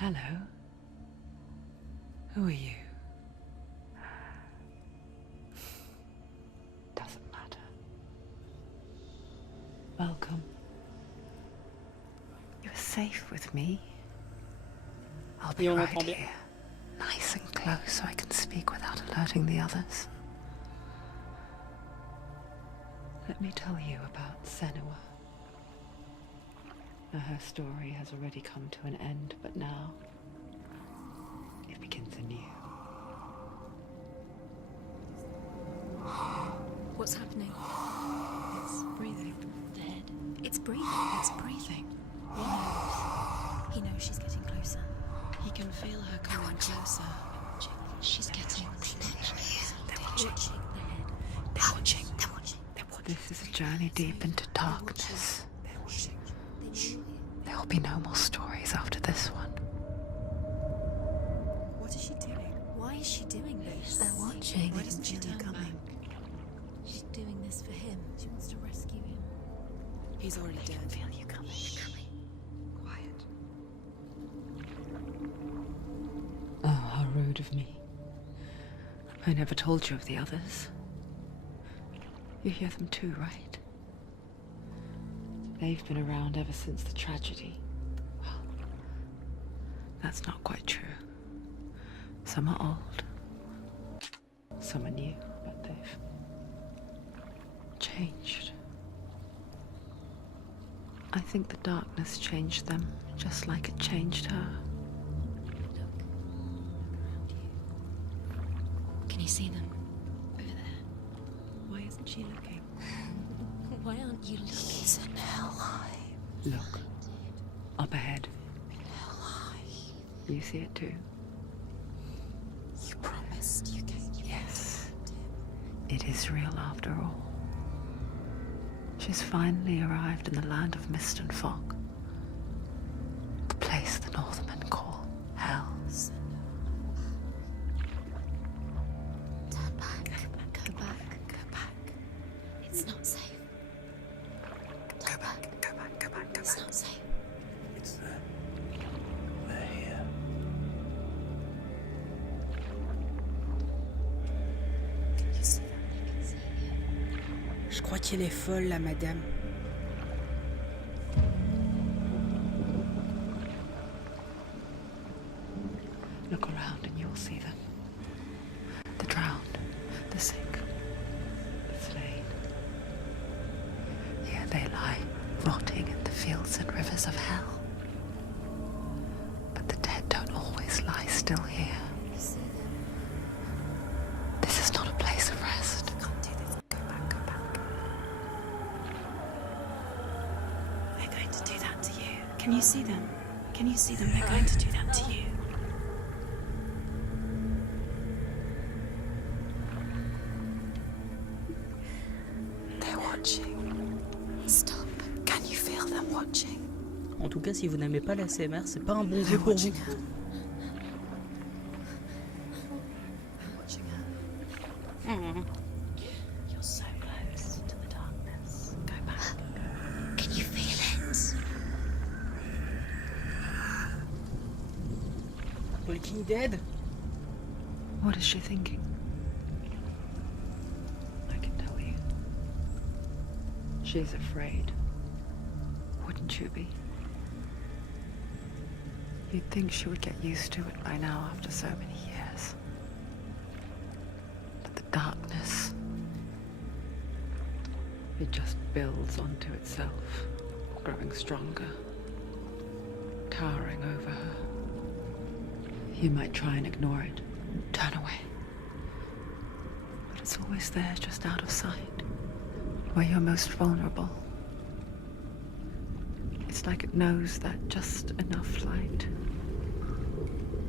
Hello. Who are you? Doesn't matter. Welcome. You're safe with me. I'll be right here, nice and close so I can speak without alerting the others. Let me tell you about Senua. Her story has already come to an end, but now it begins anew. What's happening? It's breathing. Dead. It's breathing. It's breathing. He knows. He knows she's getting closer. He can feel her coming closer. She's getting closer. They're watching. They're watching. They're watching. They're watching. This is a journey deep into darkness. They're watching. There will be no more stories after this one. What is she doing? Why is she doing this? They're watching. Why doesn't she turn back? She's doing this for him. She wants to rescue him. He's already dead. I feel you coming. Quiet. Oh, how rude of me. I never told you of the others. You hear them too, right? They've been around ever since the tragedy. Well, that's not quite true. Some are old. Some are new, but they've changed. I think the darkness changed them, just like it changed her. Look. Around you. Can you see them? Over there. Why isn't she looking? Why aren't you looking? He's in hell high. Look, up ahead. Hell high. You see it too? You promised you gave you. Yes. It is real after all. She's finally arrived in the land of mist and fog. The place the Northmen call Hell. Turn back. Go back. Go back. It's not safe. Go back. Go back. Go back. Go back. It's not safe. It's there. They're here. You see them? They can see you. Je crois qu'elle est folle, la madame. Look around and you'll see them. The drowned, the sick, the slain. Here they lie, rotting in the fields and rivers of hell. But the dead don't always lie still here. You see them? This is not a place of rest. You can't do this. Go back. Go back. They're going to do that to you. Can you see them? Can you see them? They're going to do that to you. They're watching. Stop. Can you feel them watching? En tout cas, si vous n'aimez pas la CMR, c'est pas un bon jeu pour vous. Watching her. They're watching her. You're so close to the darkness. Go back. Can you feel it? Walking Dead. What is she thinking? I can tell you. She's afraid. Wouldn't you be? You'd think she would get used to it by now after so many years. But the darkness, it just builds onto itself, growing stronger, towering over her. You might try and ignore it, turn away. But it's always there, just out of sight, where you're most vulnerable. It's like it knows that just enough light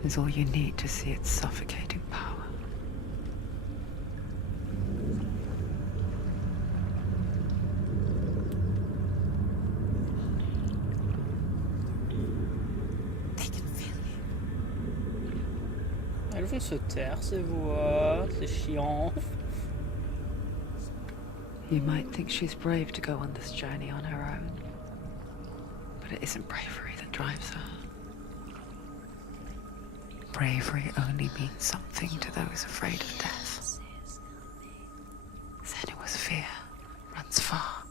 is all you need to see its suffocating power. They can feel you. Elles vont se taire, ces voix. C'est chiant. You might think she's brave to go on this journey on her own, but it isn't bravery that drives her. bravery only means something to those afraid of death. Senua's fear runs far,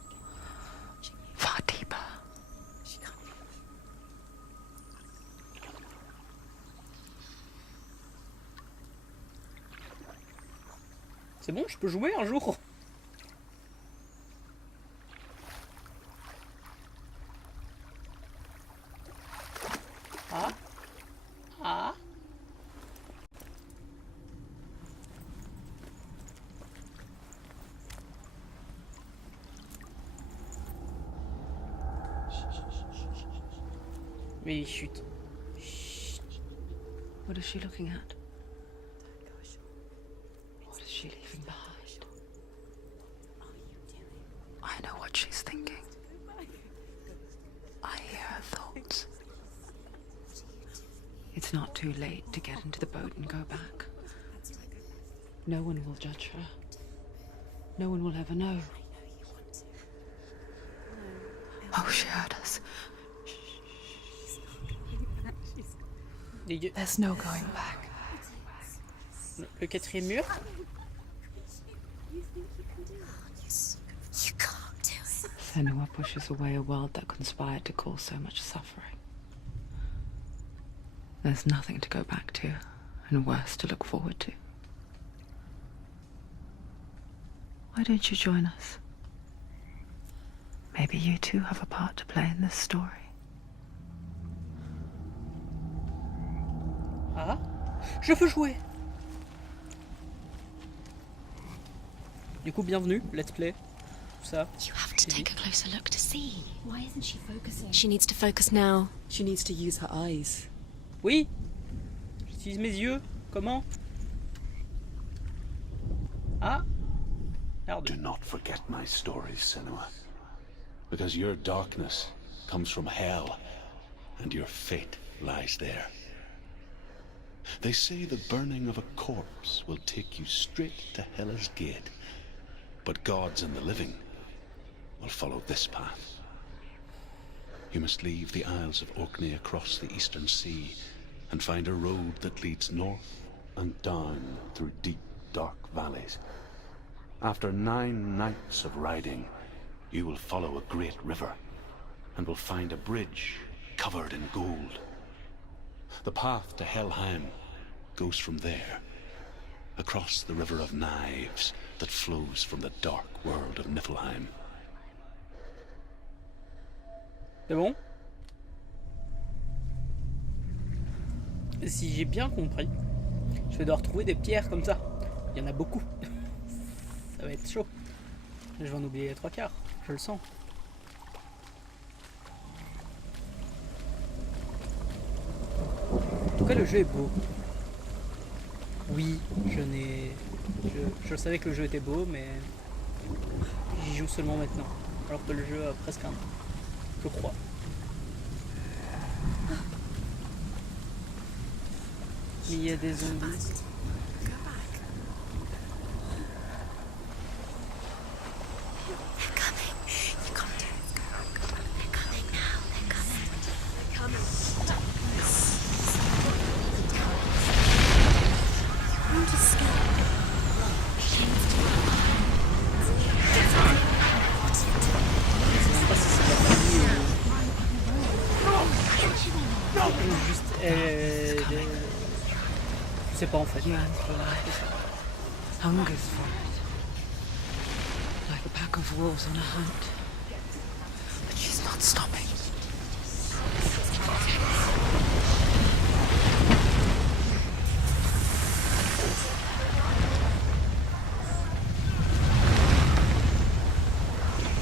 far deeper. C'est bon, je peux jouer un jour. Ah. Ah. Mais chut. What is she looking at? What is she leaving behind? I know what she's thinking. I hear her thoughts. It's not too late to get into the boat and go back. No one will judge her. No one will ever know. Oh, she heard us. There's no going back. Le quatrième mur. You can't do it. Senua pushes away a world that conspired to cause so much suffering. There's nothing to go back to, and worse to look forward to. Why don't you join us? Maybe you too have a part to play in this story. Ah, je veux jouer. Du coup, bienvenue, let's play. Tout ça. You have to take a closer look to see. Why isn't she focusing? She needs to focus now. She needs to use her eyes. Oui. J'utilise mes yeux. Comment? Ah. Merde. Do not forget my stories, Senua. Because your darkness comes from hell, and your fate lies there. They say the burning of a corpse will take you straight to Hela's gate, but gods and the living will follow this path. You must leave the Isles of Orkney across the eastern sea and find a road that leads north and down through deep, dark valleys. After 9 nights of riding, you will follow a great river and will find a bridge covered in gold. The path to Helheim goes from there, across the river of knives that flows from the dark world of Niflheim. C'est bon? Si j'ai bien compris, je vais devoir trouver des pierres comme ça. Il y en a beaucoup. Ça va être chaud. Je vais en oublier les 3/4, je le sens. En tout cas, le jeu est beau. Oui, je savais que le jeu était beau, mais j'y joue seulement maintenant. Alors que le jeu a presque un an. Je crois. Mais il y a des zombies. Je sais pas en fait. Yearns for life, hungers for it, like a pack of wolves on a hunt. But she's not stopping.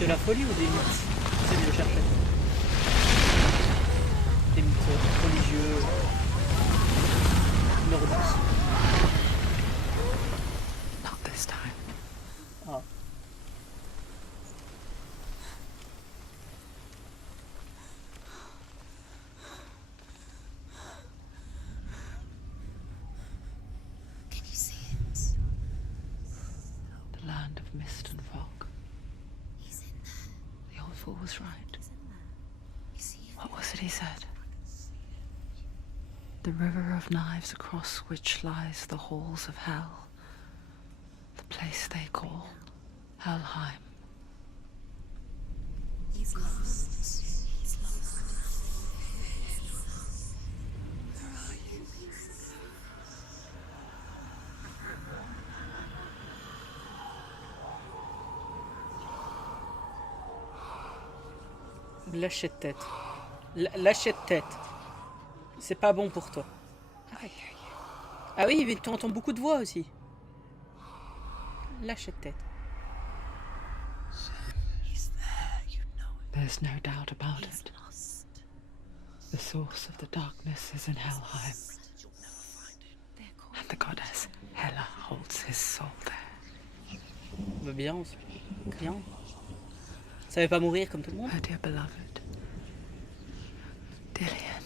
De la folie ou des mythes? C'est ce que je cherchais. Des mythes religieux nordiques. Not this time. Ah. Can you see it? The land of mist and fog. He's in there. The old fool was right. You see him? What was it he said? The river of knives across which lies the halls of hell. The place they call Helheim. He's lost. He's lost. Where are you? Lâcher de tête. Lâcher de tête. C'est pas bon pour toi. Ah oui, mais tu entends beaucoup de voix aussi. Lâcher de tête. There's no doubt about it. The source of the darkness is in Helheim. And the goddess Hela holds his soul there. Bah bien, bien. Ça va pas mourir comme tout le monde. Her dear beloved, Dillian.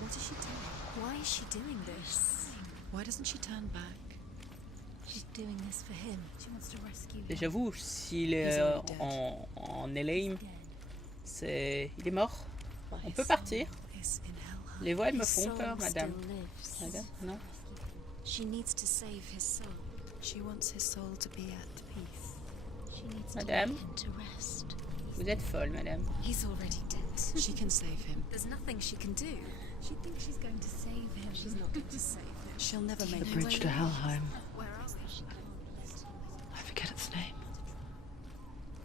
What is she doing? Why is she doing this? Why doesn't she turn back? She's doing this for him. She wants to rescue him. Et j'avoue, s'il est en Helheim, il est mort. On peut partir. Les voix, elles me font peur, madame. Madame, non? She needs to save his soul. She wants his soul to be at peace. She needs Madame, to leave him to rest. vous êtes folle, madame. He's already dead. She can save him. There's nothing she can do. She thinks she's going to save him. She's not going to save him. She'll never make The it. bridge to Helheim. Where are we? I forget its name.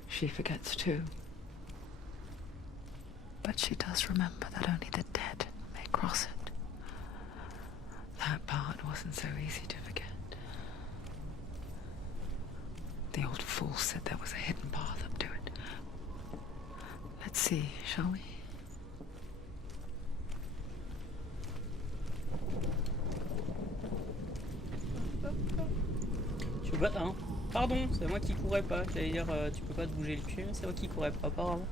She forgets too. But she does remember that only the dead may cross it. That part wasn't so easy to forget. The old fool said there was a hidden path up to it. Let's see, shall we? Tu peux pas, hein? Pardon, c'est moi qui courais pas. J'allais dire, tu peux pas te bouger le cul, mais c'est moi qui courais pas, apparemment.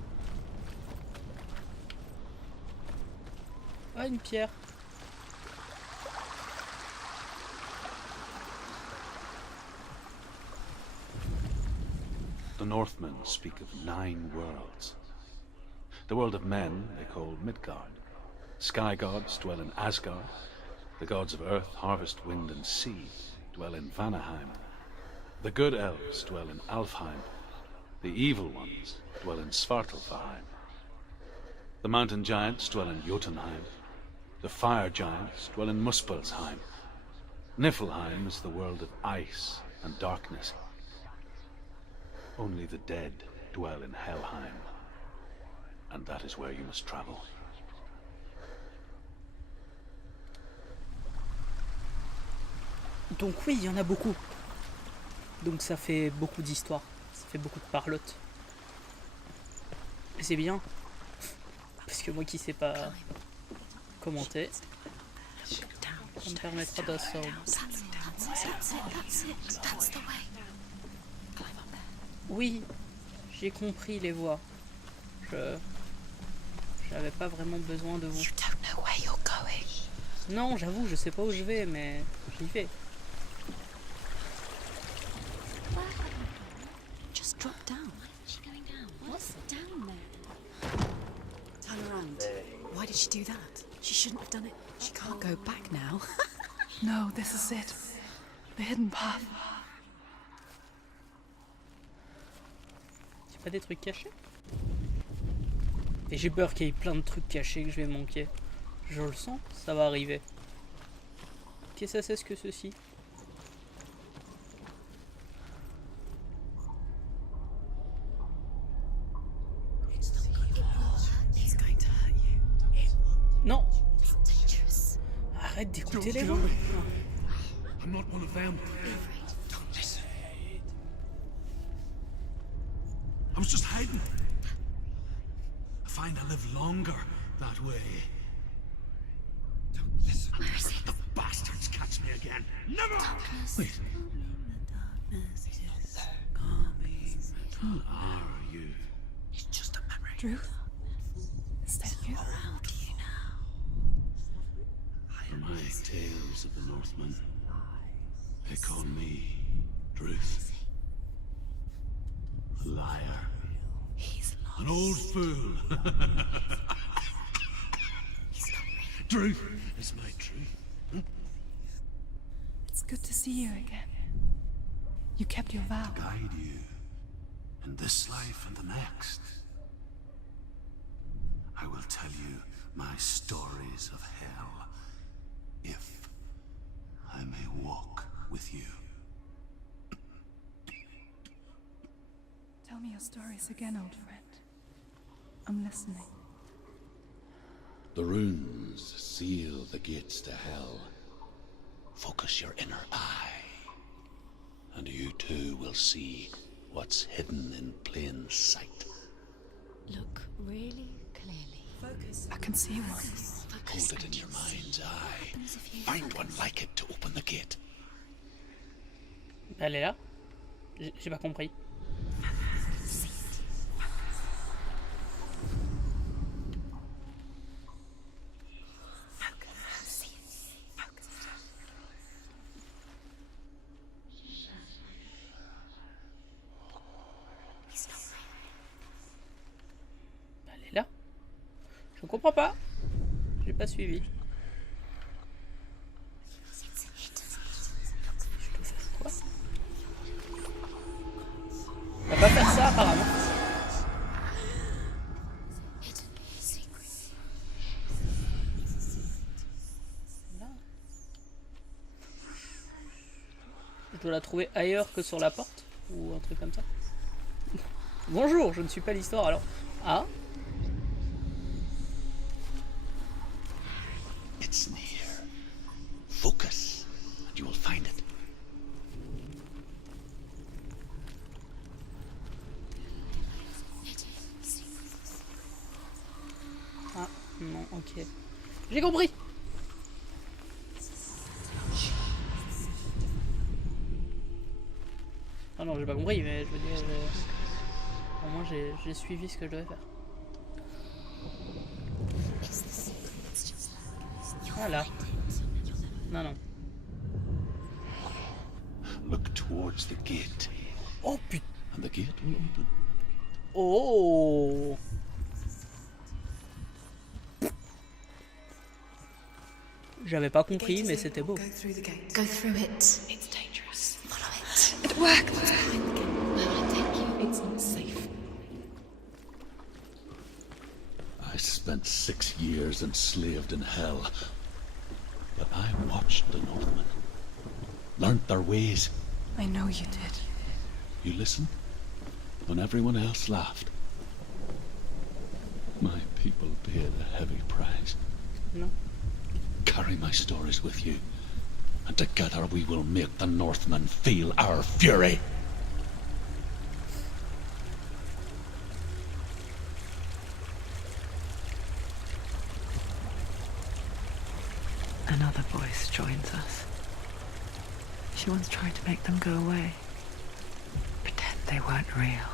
Ah, une pierre. The Northmen speak of 9 worlds. The world of men they call Midgard. Sky gods dwell in Asgard. The gods of earth, harvest, wind, and sea dwell in Vanaheim. The good elves dwell in Alfheim. The evil ones dwell in Svartalfheim. The mountain giants dwell in Jotunheim. The fire giants dwell in Muspelheim. Niflheim is the world of ice and darkness. Only the dead dwell in Helheim. And that is where you must travel. Donc oui, il y en a beaucoup. Donc ça fait beaucoup d'histoires. Ça fait beaucoup de parlotte. Et c'est bien. Parce que moi qui sais pas commenter, ça me permettra d'asseoir. Oui, j'ai compris les voix. J'avais pas vraiment besoin de vous. Non, j'avoue, je sais pas où je vais, mais j'y vais. Just drop down. She's going down. What's down there? Turn around. Why did she do that? She shouldn't have done it. She can't go back now. No, this is it. The hidden path. C'est pas des trucs cachés? Et j'ai peur qu'il y ait plein de trucs cachés que je vais manquer. Je le sens, ça va arriver. Qu'est-ce que c'est que ceci? Non! Arrête d'écouter les gens! I'm not one of them. Don't listen. I was just hiding. I find I live longer that way. Don't listen. Where is it? The bastards catch me again. Never! Wait. Who are you? It's just a memory. Truth? Is that you? Around you now. My tales of the Northmen. They call me Druth. liar. He's lost. An old fool. Truth is my truth. It's good to see you again. You kept your vow. Guide you in this life and the next. I will tell you my stories of hell, if I may walk with you. Tell me your stories again, old friend. I'm listening. The runes seal the gates to hell. Focus your inner eye, and you too will see what's hidden in plain sight. Look really clearly. Focus. I can see one. Hold it in your mind's eye. Find one like it to open the gate. Elle est là? J'ai pas compris. Elle est là? Je comprends pas. J'ai pas suivi. Quoi? On va pas faire ça apparemment. Là. Je dois la trouver ailleurs que sur la porte ou un truc comme ça. Bonjour, je ne suis pas l'histoire alors. Ah. It's near. Focus, and you will find it. Ah, non, ok. J'ai compris. Ah non, j'ai pas compris, mais je veux dire... au moins j'ai suivi ce que je devais faire. Voilà. Non, non. Look towards the gate, Oh putain. and the gate will open. Oh. J'avais pas compris, mais c'était beau. Go through the gate. Go through it. It's dangerous. Follow it. It worked. Where will it take you? It's not safe. I spent 6 years enslaved in hell, but I watched the Northmen, learnt their ways. I know you did. You listened when everyone else laughed. My people paid a heavy price. Non. Carry my stories with you, and together we will make the Northmen feel our fury. Another voice joins us. She once tried to make them go away. Pretend they weren't real.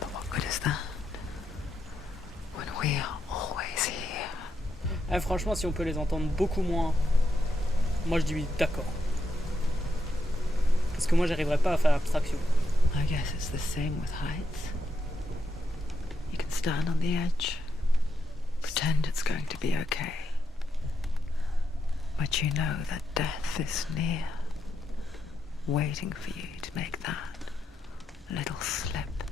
But what good is that? When we are always here. Ah, franchement, si on peut les entendre beaucoup moins, moi je dis oui, d'accord. Parce que moi j'arriverai pas à faire abstraction. I guess it's the same with heights. You can stand on the edge, pretend it's going to be okay. But you know that death is near, waiting for you to make that little slip.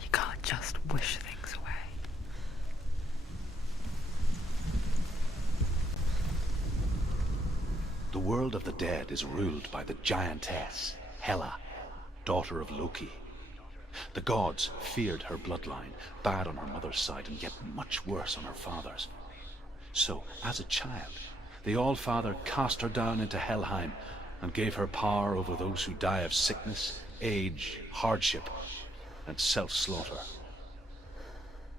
You can't just wish things away. The world of the dead is ruled by the giantess, Hela, daughter of Loki. The gods feared her bloodline, bad on her mother's side and yet much worse on her father's. So, as a child, the All-Father cast her down into Helheim and gave her power over those who die of sickness, age, hardship, and self-slaughter.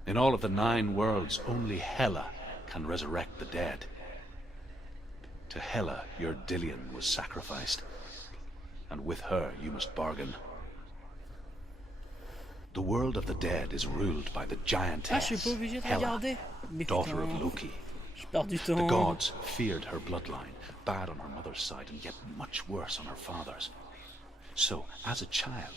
In all of the 9 worlds, only Hela can resurrect the dead. To Hela, your Dillion was sacrificed, and with her you must bargain. The world of the dead is ruled by the Ah, je suis giantess, pas obligé de Hela, regarder. Mais daughter of putain, Loki. je perds du The temps. gods feared her bloodline, bad on her mother's side and yet much worse on her father's. So, as a child,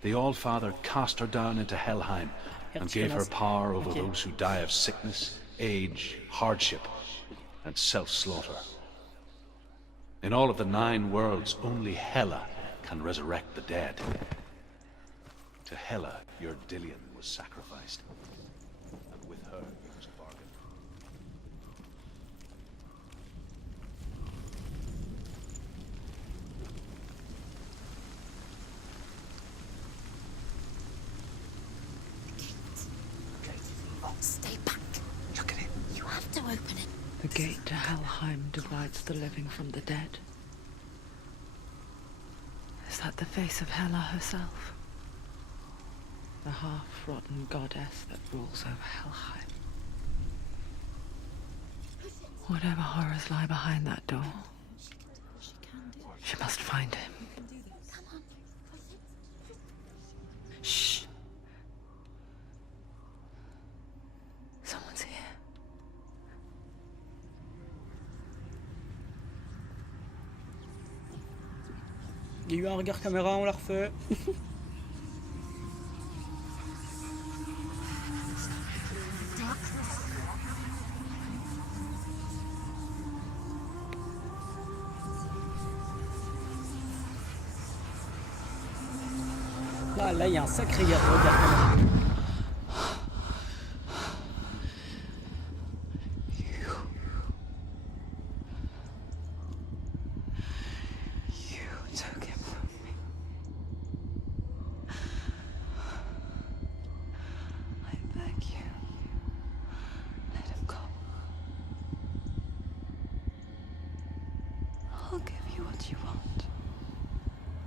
the All-Father cast her down into Helheim and gave her power over those who die of sickness, age, hardship, and self-slaughter. In all of the 9 worlds, only Hela can resurrect the dead. To Hela, your Dillion was sacrificed. And with her, it was bargained. Stay back. Look at it. You have to open it. The gate to Helheim divides the living from the dead. Is that the face of Hela herself? The half-rotten goddess that rules over Helheim. Whatever horrors lie behind that door, she must find him. Shh. Someone's here. Il y a eu un regard caméra, on l'a refait. Là, il y a un sacré regard caméra.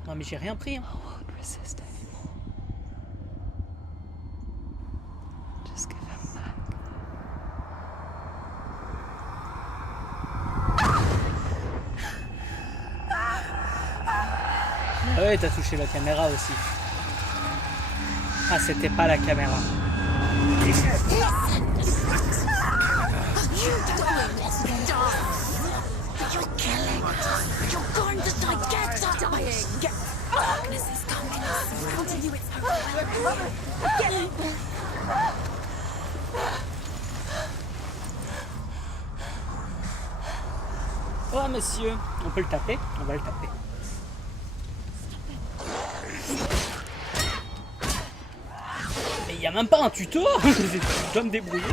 Non mais j'ai rien pris. Hein. Ah ouais, t'as touché la caméra aussi. Ah, c'était pas la caméra. Oh monsieur, on peut le taper, on va le taper. Mais il n'y a même pas un tuto. Je dois me débrouiller.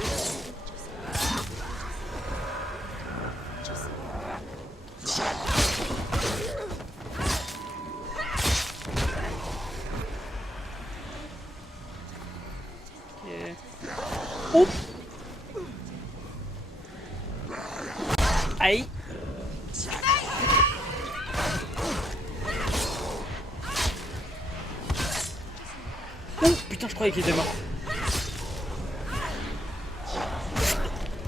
Oh. Aïe. Oh putain, je croyais qu'il était mort.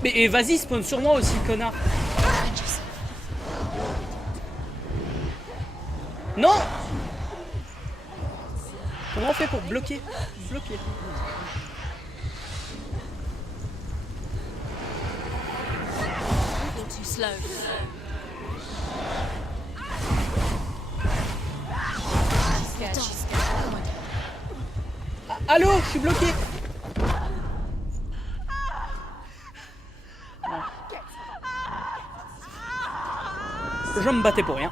Mais vas-y, spawn sur moi aussi, connard. Non. Comment on fait pour bloquer? Bloquer. Slow. Ah, allô, je suis bloqué. Je me battais pour rien.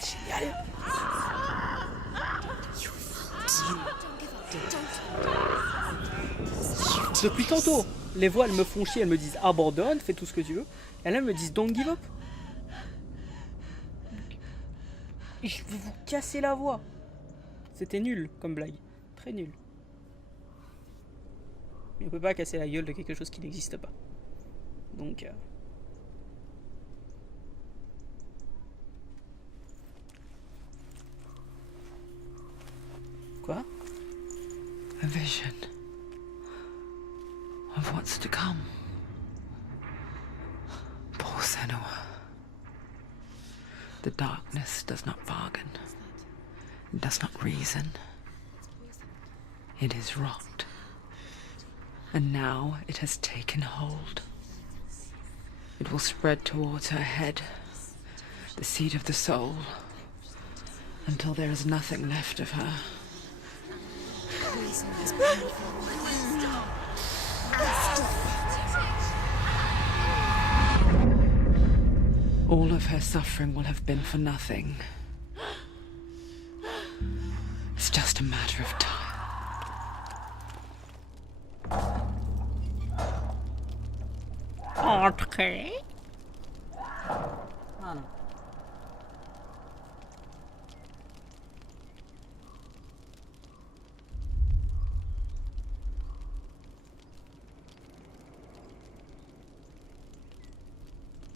Génial. Depuis tantôt, les voix elles me font chier, elles me disent abandonne, fais tout ce que tu veux. Et là elles me disent don't give up. Et je vais vous casser la voix. C'était nul comme blague. Très nul. Mais on peut pas casser la gueule de quelque chose qui n'existe pas. Donc... Quoi? A vision of what's to come. Poor Senua. The darkness does not bargain. It does not reason. It is rot. And now it has taken hold. It will spread towards her head, the seat of the soul, until there is nothing left of her. Poison is painful. All of her suffering will have been for nothing. It's just a matter of time. Entrez. Ah non.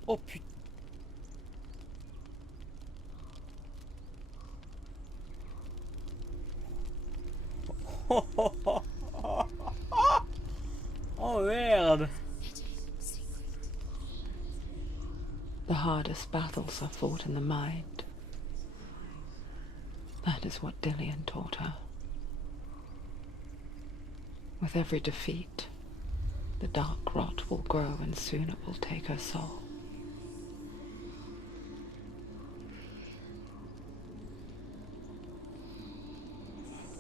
Oh putain. Oh merde. The hardest battles are fought in the mind. That is what Dillian taught her. With every defeat, the dark rot will grow and soon it will take her soul.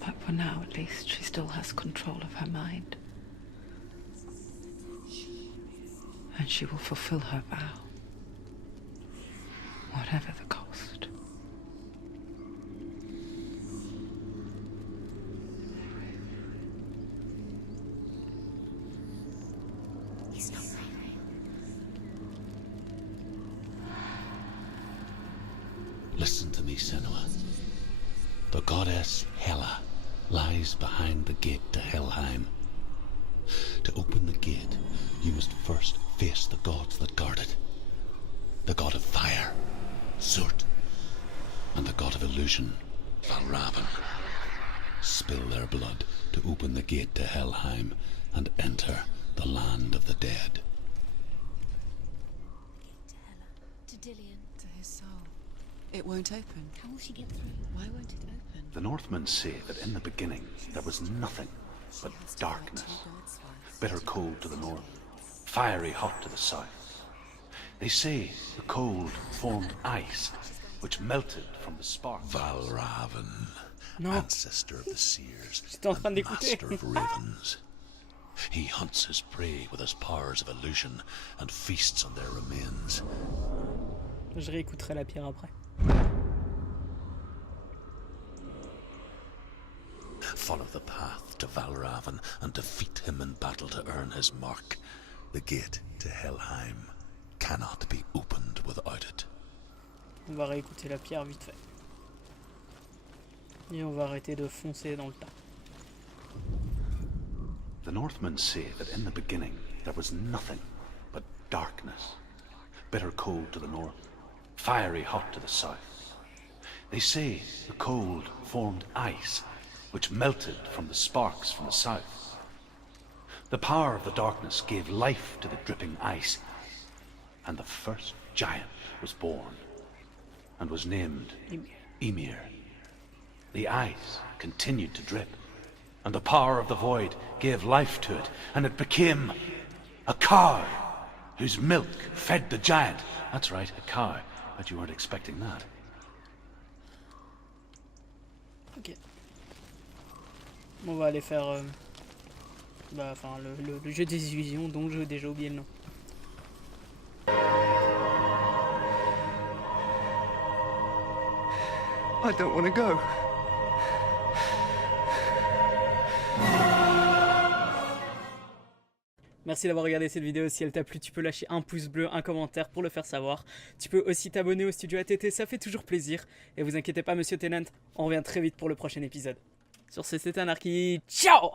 But for now, at least, she still has control of her mind. And she will fulfill her vow. Whatever the cost. He's not right. Listen to me, Senua. The goddess Hela lies behind the gate to Helheim. To open the gate, you must first face the gods that guard it. The god of fire, Surt, and the god of illusion, Valravan. Spill their blood to open the gate to Helheim and enter the land of the dead. To Hela. To Dillian. To his soul. It won't open. How will she get through? Why won't it open? The Northmen say that in the beginning there was nothing but darkness. Bitter cold to the north, fiery hot to the south. They say the cold formed ice, which melted from the spark. Valravan, No. ancestor of the seers, J'étais en train and d'écouter. master of ravens. He hunts his prey with his powers of illusion and feasts on their remains. Je réécouterai la pierre après. Follow the path to Valravan and defeat him in battle to earn his mark. The gate to Helheim cannot be opened without it. On va réécouter la pierre vite fait. Et on va arrêter de foncer dans le tas. The Northmen say that in the beginning there was nothing but darkness. Bitter cold to the north, fiery hot to the south. They say the cold formed ice, which melted from the sparks from the south. The power of the darkness gave life to the dripping ice, and the first giant was born, and was named Ymir. The ice continued to drip, and the power of the void gave life to it, and it became a cow, whose milk fed the giant. That's right, a cow. Bet you weren't expecting that. Ok. On va aller faire enfin, le jeu des illusions dont j'ai déjà oublié le nom. I don't want to go. Merci d'avoir regardé cette vidéo. Si elle t'a plu, tu peux lâcher un pouce bleu, un commentaire pour le faire savoir. Tu peux aussi t'abonner au studio A.T.T, ça fait toujours plaisir. Et vous inquiétez pas, monsieur Tennant, on revient très vite pour le prochain épisode. Sur ce, c'était Anarky. Ciao!